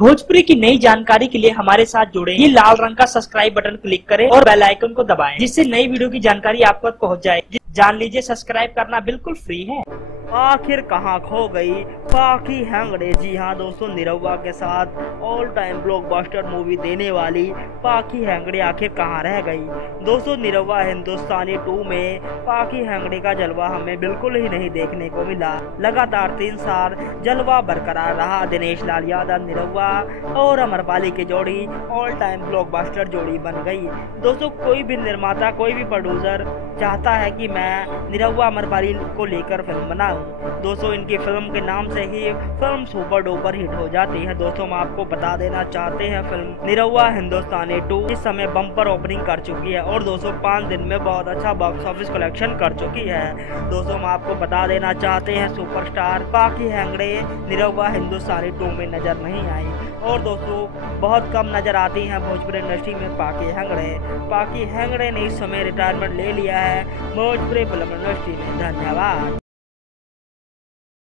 भोजपुरी की नई जानकारी के लिए हमारे साथ जुड़े। ये लाल रंग का सब्सक्राइब बटन क्लिक करें और बेल आइकन को दबाएं, जिससे नई वीडियो की जानकारी आप तक पहुंच जाए। जान लीजिए, सब्सक्राइब करना बिल्कुल फ्री है। आखिर कहां खो गई पाखी हैंगड़े। जी हाँ दोस्तों, निरहुआ के साथ ऑल टाइम ब्लॉकबस्टर मूवी देने वाली पाखी हैंगड़े आखिर कहां रह गई। दोस्तों, निरहुआ हिंदुस्तानी 2 में पाखी हैंगड़े का जलवा हमें बिल्कुल ही नहीं देखने को मिला। लगातार 3 साल जलवा बरकरार रहा। दिनेश लाल यादव निरहुआ और अमरपाली की जोड़ी ऑल टाइम ब्लॉकबस्टर जोड़ी बन गई। दोस्तों, कोई भी निर्माता, कोई भी प्रोड्यूसर चाहता है कि मैं निरहुआ अमरपाली को लेकर फिल्म बनाऊं। दोस्तों, इनकी फिल्म के नाम से ही फिल्म सुपर डुपर हिट हो जाती है। दोस्तों, हम आपको बता देना चाहते हैं, फिल्म निरहुआ हिंदुस्तानी 2 इस समय बम्पर ओपनिंग कर चुकी है और दोस्तों 5 दिन में बहुत अच्छा बॉक्स ऑफिस कलेक्शन कर चुकी है। दोस्तों, हम आपको बता देना चाहते हैं, सुपरस्टार पाखी हैंगड़े निरहुआ हिंदुस्तानी 2 में नजर नहीं आई और दोस्तों बहुत कम नजर आती हैं भोजपुरी इंडस्ट्री में पाखी हैंगड़े। पाखी हैंगड़े ने इस समय रिटायरमेंट ले लिया है भोजपुरी फिल्म इंडस्ट्री में। धन्यवाद।